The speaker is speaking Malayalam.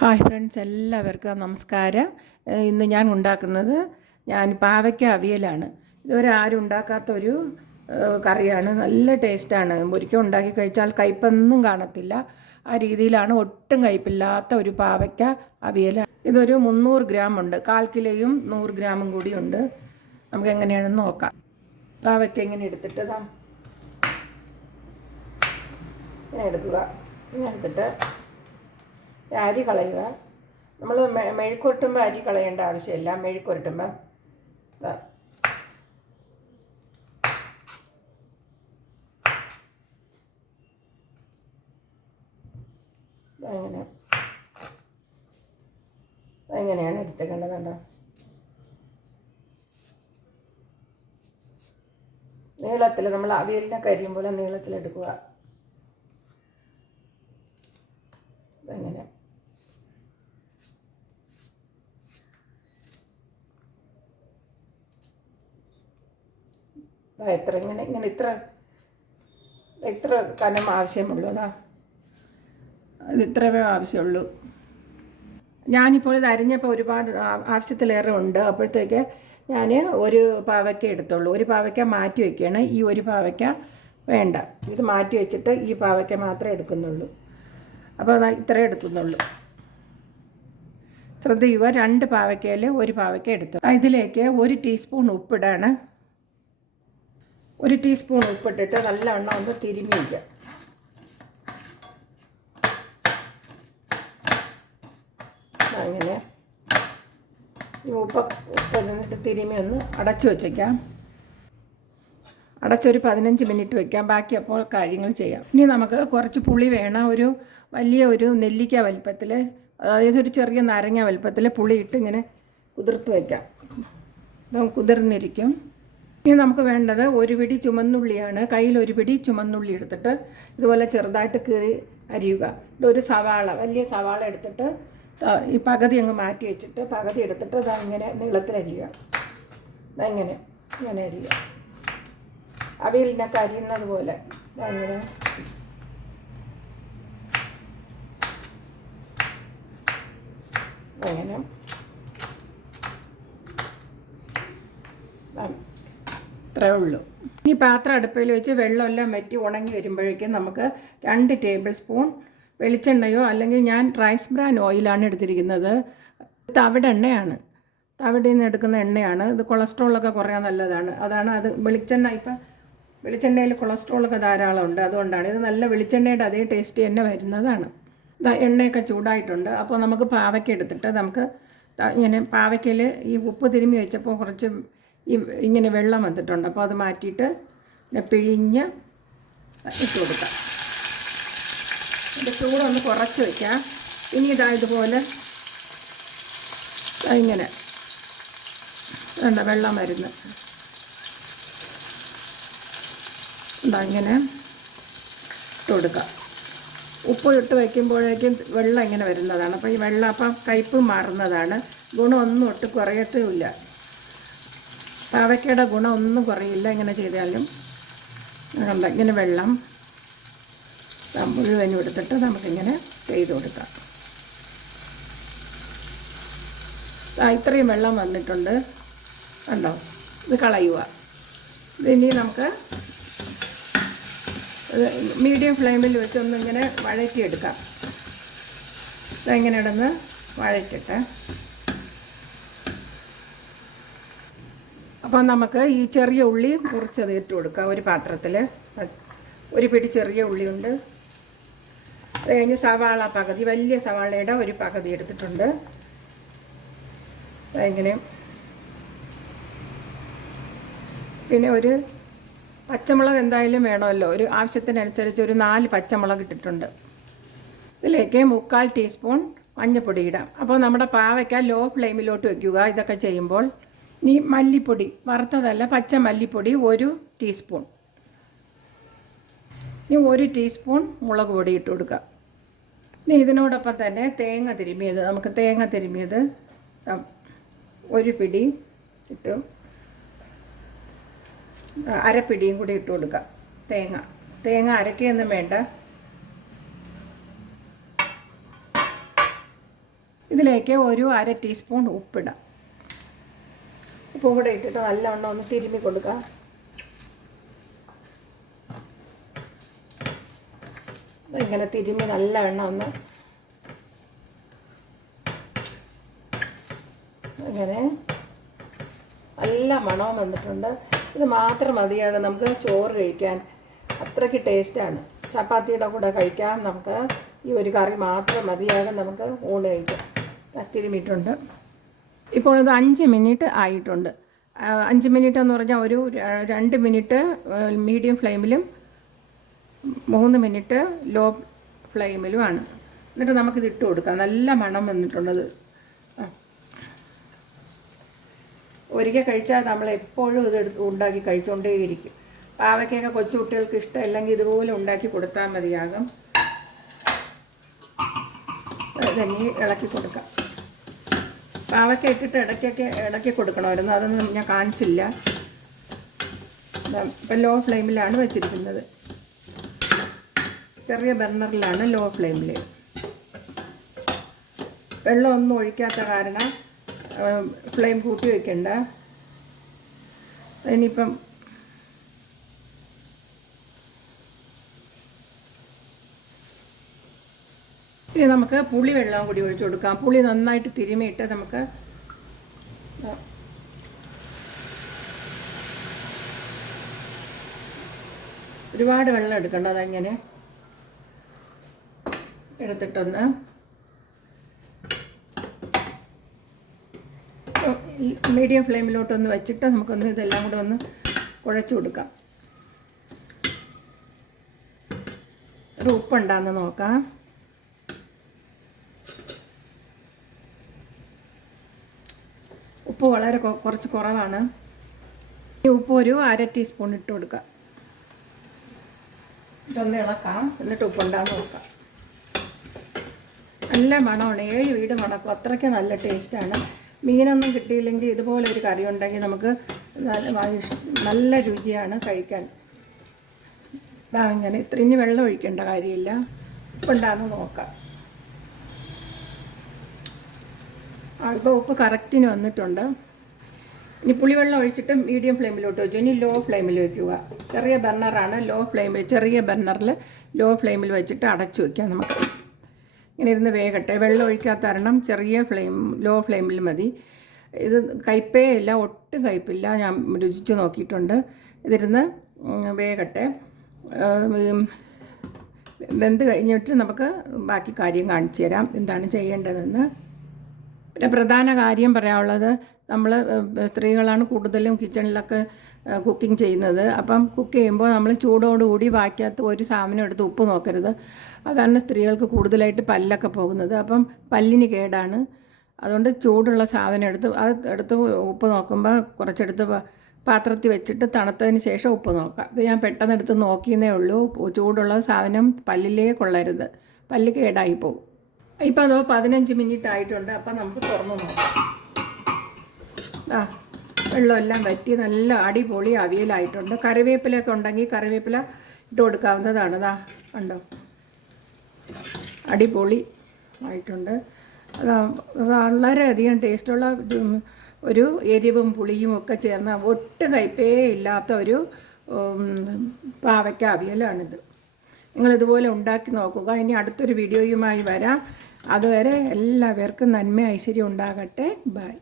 ഹായ് ഫ്രണ്ട്സ് എല്ലാവർക്കും നമസ്കാരം. ഇന്ന് ഞാൻ ഉണ്ടാക്കുന്നത് ഞാൻ പാവയ്ക്ക അവിയലാണ്. ഇതുവരെ ആരും ഉണ്ടാക്കാത്ത ഒരു കറിയാണ്. നല്ല ടേസ്റ്റാണ്. ഒരിക്കൽ ഉണ്ടാക്കി കഴിച്ചാൽ കയ്പൊന്നും കാണത്തില്ല. ആ രീതിയിലാണ് ഒട്ടും കയ്പില്ലാത്ത ഒരു പാവയ്ക്ക അവിയലാണ് ഇതൊരു മുന്നൂറ് ഗ്രാം ഉണ്ട്. കാൽ കിലോയും നൂറ് ഗ്രാമും കൂടി ഉണ്ട്. നമുക്ക് എങ്ങനെയാണെന്ന് നോക്കാം. പാവയ്ക്ക എങ്ങനെ എടുത്തിട്ട് എടുക്കുക. എടുത്തിട്ട് അരി കളയുക. നമ്മൾ മെഴുക്കുരട്ടുമ്പോൾ അരി കളയേണ്ട ആവശ്യമില്ല. മെഴുക്കുരട്ടുമ്പോൾ ദാ. എടുത്തേക്കേണ്ടത് കണ്ടോ. നീളത്തിൽ നമ്മൾ അവിയലിനൊക്കെ അരിയും പോലെ നീളത്തിലെടുക്കുക അങ്ങനെ ദാ എത്ര ഇങ്ങനെ ഇങ്ങനെ ഇത്ര ഇത്ര കനം ആവശ്യമുള്ളൂ അതാ ഇത്രമേ ആവശ്യമുള്ളൂ. ഞാനിപ്പോൾ ഇത് അരിഞ്ഞപ്പോൾ ഒരുപാട് ആവശ്യത്തിലേറെ ഉണ്ട്. അപ്പോഴത്തേക്ക് ഞാൻ ഒരു പാവയ്ക്ക എടുത്തുള്ളൂ. ഒരു പാവയ്ക്ക മാറ്റി വയ്ക്കുകയാണ് ഈ ഒരു പാവയ്ക്ക വേണ്ട. ഇത് മാറ്റി വെച്ചിട്ട് ഈ പാവയ്ക്ക മാത്രമേ എടുക്കുന്നുള്ളൂ. അപ്പോൾ അത് ഇത്രേ എടുക്കുന്നുള്ളൂ. ശ്രദ്ധിക്കുക രണ്ട് പാവയ്ക്കയിൽ ഒരു പാവയ്ക്ക എടുത്തു. അതിലേക്ക് ഒരു ടീസ്പൂൺ ഉപ്പിടാണ്. ഒരു ടീസ്പൂൺ ഉപ്പിട്ടിട്ട് നല്ലവണ്ണം ഒന്ന് തിരുമ്മി വയ്ക്കുക അങ്ങനെ ഈ ഉപ്പ് ഉപ്പ് എന്നിട്ട് തിരുമ്മി ഒന്ന് അടച്ചു വച്ചേക്കാം. അടച്ചൊരു പതിനഞ്ച് മിനിറ്റ് വെക്കാം ബാക്കി അപ്പോൾ കാര്യങ്ങൾ ചെയ്യാം. ഇനി നമുക്ക് കുറച്ച് പുളി വേണം. ഒരു വലിയ ഒരു നെല്ലിക്ക വലിപ്പത്തിൽ അതായത് ഒരു ചെറിയ നാരങ്ങ വലിപ്പത്തിൽ പുളി ഇട്ട് ഇങ്ങനെ കുതിർത്ത് വയ്ക്കാം. അപ്പം കുതിർന്നിരിക്കും. ഇനി നമുക്ക് വേണ്ടത് ഒരു പിടി ചുമന്നുള്ളിയാണ്. കയ്യിൽ ഒരു പിടി ചുമന്നുള്ളി എടുത്തിട്ട് ഇതുപോലെ ചെറുതായിട്ട് കീറി അരിയുക. ഒരു സവാള വലിയ സവാള എടുത്തിട്ട് ഈ പകുതി അങ്ങ് മാറ്റി വെച്ചിട്ട് പകുതി എടുത്തിട്ട് ഇതാ ഇങ്ങനെ നീളത്തിൽ അരിയുക. ദാ ഇങ്ങനെ ഇങ്ങനെ അരിയുക. അവയിലിനൊക്കെ അരിയുന്നത് പോലെ. ഇതാ ഇങ്ങനെ. അങ്ങനെ ഇത്രയേ ഉള്ളൂ. ഇനി പാത്രം അടുപ്പിൽ വെച്ച് വെള്ളമെല്ലാം വറ്റി ഉണങ്ങി വരുമ്പോഴേക്കും നമുക്ക് രണ്ട് ടേബിൾ സ്പൂൺ വെളിച്ചെണ്ണയോ അല്ലെങ്കിൽ ഞാൻ റൈസ് ബ്രാൻ ഓയിലാണ് എടുത്തിരിക്കുന്നത്. തവിട് എണ്ണയാണ്. തവിടിൽ നിന്ന് എടുക്കുന്ന എണ്ണയാണ്. ഇത് കൊളസ്ട്രോളൊക്കെ കുറയാൻ നല്ലതാണ്. അതാണ് അത് വെളിച്ചെണ്ണ ഇപ്പം വെളിച്ചെണ്ണയിൽ കൊളസ്ട്രോളൊക്കെ ധാരാളം ഉണ്ട്. അതുകൊണ്ടാണ് ഇത് നല്ല വെളിച്ചെണ്ണയുടെ അതേ ടേസ്റ്റ് തന്നെ വരുന്നതാണ്. എണ്ണയൊക്കെ ചൂടായിട്ടുണ്ട്. അപ്പോൾ നമുക്ക് പാവയ്ക്ക എടുത്തിട്ട് നമുക്ക് ഇങ്ങനെ പാവയ്ക്കയിൽ ഈ ഉപ്പ് തിരുമ്മി വെച്ചപ്പോൾ കുറച്ച് ഇങ്ങനെ വെള്ളം വന്നിട്ടുണ്ട്. അപ്പോൾ അത് മാറ്റിയിട്ട് പിഴിഞ്ഞ് ഇട്ട് കൊടുക്കാം. അതിന്റെ ചൂടൊന്ന് കുറച്ച് വയ്ക്കാം ഇനി ഇതാ ഇതുപോലെ ഇങ്ങനെ വേണ്ട വെള്ളം വരുന്നു. ഇങ്ങനെ ഇട്ട് കൊടുക്കാം. ഉപ്പ് ഇട്ട് വയ്ക്കുമ്പോഴേക്കും വെള്ളം ഇങ്ങനെ വരുന്നതാണ്. അപ്പോൾ ഈ വെള്ളം അപ്പം കയ്പ്പ് മാറുന്നതാണ്. ഗുണമൊന്നും ഒട്ടും കുറയത്തുമില്ല. പാവയ്ക്കയുടെ ഗുണം ഒന്നും കുറയില്ല ഇങ്ങനെ ചെയ്താലും. കണ്ട ഇങ്ങനെ വെള്ളം മുഴുവനും എടുത്തിട്ട് നമുക്കിങ്ങനെ ചെയ്ത് കൊടുക്കാം. ഇത്രയും വെള്ളം വന്നിട്ടുണ്ട്. കണ്ടോ ഇത് കളയുക. ഇതിനി നമുക്ക് മീഡിയം ഫ്ലെയിമിൽ വെച്ച് ഒന്നിങ്ങനെ വഴറ്റിയെടുക്കാം. ഇതെങ്ങനെ ഇടന്ന് വഴറ്റിട്ട് അപ്പം നമുക്ക് ഈ ചെറിയ ഉള്ളി മുറിച്ചത് ഇട്ട് കൊടുക്കാം. ഒരു പാത്രത്തിൽ ഒരു പിടി ചെറിയ ഉള്ളിയുണ്ട് അത് കഴിഞ്ഞ് സവാള പകുതി വലിയ സവാളയുടെ ഒരു പകുതി എടുത്തിട്ടുണ്ട്. ഇങ്ങനെ. പിന്നെ ഒരു പച്ചമുളക് എന്തായാലും വേണമല്ലോ. ഒരു ആവശ്യത്തിനനുസരിച്ച് ഒരു നാല് പച്ചമുളക് ഇട്ടിട്ടുണ്ട്. ഇതിലേക്ക് മുക്കാൽ ടീസ്പൂൺ മഞ്ഞൾപ്പൊടി ഇടാം. അപ്പോൾ നമ്മുടെ പാവയ്ക്ക ലോ ഫ്ലെയിമിലോട്ട് വയ്ക്കുക ഇതൊക്കെ ചെയ്യുമ്പോൾ ഇനി മല്ലിപ്പൊടി വറുത്തതല്ല പച്ച മല്ലിപ്പൊടി ഒരു ടീസ്പൂൺ ഇനി ഒരു ടീസ്പൂൺ മുളക് പൊടി ഇട്ട് കൊടുക്കുക ഇനി ഇതിനോടൊപ്പം തന്നെ തേങ്ങ തിരുമ്മിയത് നമുക്ക് തേങ്ങ തിരുമ്മിയത് ഒരു പിടി ഇട്ടു. അരപ്പിടിയും കൂടി ഇട്ട് കൊടുക്കുക തേങ്ങ. തേങ്ങ അരക്കുകയൊന്നും വേണ്ട. ഇതിലേക്ക് ഒരു അര ടീസ്പൂൺ ഉപ്പിടാം. ഉപ്പും കൂടെ ഇട്ടിട്ട് നല്ലവണ്ണം ഒന്ന് തിരുമ്മി കൊടുക്കാം. ഇങ്ങനെ തിരുമ്മി നല്ല എണ്ണ ഒന്ന് അങ്ങനെ നല്ല മണവും വന്നിട്ടുണ്ട്. ഇത് മാത്രം മതിയാകും. നമുക്ക് ചോറ് കഴിക്കാൻ അത്രയ്ക്ക് ടേസ്റ്റാണ് ചപ്പാത്തിയുടെ കൂടെ കഴിക്കാം നമുക്ക്. ഈ ഒരു കറി മാത്രം മതിയാകും നമുക്ക് ഊണ് കഴിക്കാം തിരുമിയിട്ടുണ്ട്. ഇപ്പോൾ ഇത് അഞ്ച് മിനിറ്റ് ആയിട്ടുണ്ട്. അഞ്ച് മിനിറ്റ് എന്ന് പറഞ്ഞാൽ ഒരു രണ്ട് മിനിറ്റ് മീഡിയം ഫ്ലെയിമിലും മൂന്ന് മിനിറ്റ് ലോ ഫ്ലെയിമിലുമാണ്. എന്നിട്ട് നമുക്കിത് ഇട്ട് കൊടുക്കാം. നല്ല മണം വന്നിട്ടുള്ളത്. ഒരിക്കൽ കഴിച്ചാൽ നമ്മൾ എപ്പോഴും ഇത് ഉണ്ടാക്കി കഴിച്ചുകൊണ്ടേയിരിക്കും പാവയ്ക്കൊക്കെ കൊച്ചു കുട്ടികൾക്ക് ഇഷ്ടമല്ലെങ്കിൽ ഇതുപോലെ ഉണ്ടാക്കി കൊടുത്താൽ മതിയാകും. ഇതന്നെ ഇളക്കി കൊടുക്കാം. പാവയ്ക്ക ഇട്ടിട്ട് ഇടയ്ക്കൊക്കെ ഇടയ്ക്ക് കൊടുക്കണമായിരുന്നു. അതൊന്നും ഞാൻ കാണിച്ചില്ല. ഇപ്പം ലോ ഫ്ലെയിമിലാണ് വെച്ചിരിക്കുന്നത്. ചെറിയ ബർണറിലാണ് ലോ ഫ്ലെയിമിൽ വെള്ളമൊന്നും ഒഴിക്കാത്ത കാരണം ഫ്ലെയിം കൂട്ടി വയ്ക്കണ്ട ഇനിയിപ്പം ഇനി നമുക്ക് പുളി വെള്ളവും കൂടി ഒഴിച്ചു കൊടുക്കാം. പുളി നന്നായിട്ട് തിരുമിയിട്ട് നമുക്ക് ഒരുപാട് വെള്ളം എടുക്കണ്ട അതങ്ങനെ എടുത്തിട്ടൊന്ന്. മീഡിയം ഫ്ലെയിമിലോട്ടൊന്ന് വെച്ചിട്ട് നമുക്കൊന്ന് ഇതെല്ലാം കൂടെ ഒന്ന് കുഴച്ചു കൊടുക്കാം. ഒരു ഉപ്പുണ്ടാന്ന് നോക്കാം. ഉപ്പ് വളരെ കുറച്ച് കുറവാണ്. ഈ ഉപ്പ് ഒരു അര ടീസ്പൂൺ ഇട്ട് കൊടുക്കാം. ഇതൊന്ന് ഇളക്കാം. എന്നിട്ട് ഉപ്പുണ്ടാന്ന് നോക്കാം നല്ല മണമാണ്. ഏഴ് വീട് മണക്കും. അത്രയ്ക്ക് നല്ല ടേസ്റ്റാണ്. മീനൊന്നും കിട്ടിയില്ലെങ്കിൽ ഇതുപോലെ ഒരു കറി ഉണ്ടെങ്കിൽ നമുക്ക് നല്ല രുചിയാണ് കഴിക്കാൻ. ഇതാ ഇങ്ങനെ. ഇത്ര ഇനി വെള്ളം ഒഴിക്കേണ്ട കാര്യമില്ല. ഉപ്പുണ്ടാന്ന് നോക്കാം ആ ഇപ്പോൾ ഉപ്പ് കറക്റ്റിന് വന്നിട്ടുണ്ട്. ഇനി പുളിവെള്ളം ഒഴിച്ചിട്ട് മീഡിയം ഫ്ലെയിമിലോട്ട് വെച്ചു. ഇനി ലോ ഫ്ലെയിമിൽ വെക്കുക. ചെറിയ ബർണറാണ് ലോ ഫ്ലെയിമിൽ ചെറിയ ബർണറിൽ ലോ ഫ്ലെയിമിൽ വെച്ചിട്ട് അടച്ചു വയ്ക്കാം നമുക്ക്. ഇങ്ങനെ ഇരുന്ന് വേകട്ടെ. വെള്ളം ഒഴിക്കാത്ത കാരണം ചെറിയ ഫ്ലെയിം ലോ ഫ്ലെയിമിൽ മതി. ഇത് കയ്പേ ഇല്ല ഒട്ടും കയ്പില്ല. ഞാൻ രുചിച്ച് നോക്കിയിട്ടുണ്ട്. ഇതിരുന്ന് വേഗട്ടെ വെന്ത് കഴിഞ്ഞിട്ട് നമുക്ക് ബാക്കി കാര്യം കാണിച്ചു തരാം. എന്താണ് ചെയ്യേണ്ടതെന്ന്. പിന്നെ പ്രധാന കാര്യം പറയാനുള്ളത് നമ്മൾ സ്ത്രീകളാണ് കൂടുതലും കിച്ചണിലൊക്കെ കുക്കിംഗ് ചെയ്യുന്നത്. അപ്പം കുക്ക് ചെയ്യുമ്പോൾ നമ്മൾ ചൂടോടുകൂടി വായ്ക്കകത്ത് ഒരു സാധനം എടുത്ത് ഉപ്പ് നോക്കരുത്. അതാണ് സ്ത്രീകൾക്ക് കൂടുതലായിട്ട് പല്ലൊക്കെ പോകുന്നത്. അപ്പം പല്ലിന് കേടാണ്. അതുകൊണ്ട് ചൂടുള്ള സാധനം എടുത്ത് അത് എടുത്ത് ഉപ്പ് നോക്കുമ്പോൾ കുറച്ചെടുത്ത് പാത്രത്തിൽ വെച്ചിട്ട് തണുത്തതിന് ശേഷം ഉപ്പ് നോക്കാം ഇത് ഞാൻ പെട്ടെന്ന് എടുത്ത് നോക്കിയെന്നേ ഉള്ളൂ. ചൂടുള്ള സാധനം പല്ലിലേ കൊള്ളരുത്. പല്ല് കേടായി പോകും. ഇപ്പം അതോ പതിനഞ്ച് മിനിറ്റ് ആയിട്ടുണ്ട്. അപ്പം നമുക്ക് തുറന്നു നോക്കാം. ആ വെള്ളമെല്ലാം വറ്റി നല്ല അടിപൊളി അവിയലായിട്ടുണ്ട്. കറിവേപ്പിലൊക്കെ ഉണ്ടെങ്കിൽ കറിവേപ്പില ഇട്ട് കൊടുക്കാവുന്നതാണ്. ഇതാ ഉണ്ടോ അടിപൊളി ആയിട്ടുണ്ട്. അത് വളരെയധികം ടേസ്റ്റുള്ള ഒരു- എരിവും പുളിയും ഒക്കെ ചേർന്ന ഒട്ടും കയ്പേ ഇല്ലാത്ത ഒരു പാവയ്ക്ക അവിയലാണിത്. നിങ്ങളിതുപോലെ ഉണ്ടാക്കി നോക്കുക. ഇനി അടുത്തൊരു വീഡിയോയുമായി വരാം. അതുവരെ എല്ലാവർക്കും നന്മ ഐശ്വര്യം ഉണ്ടാകട്ടെ. ബൈ.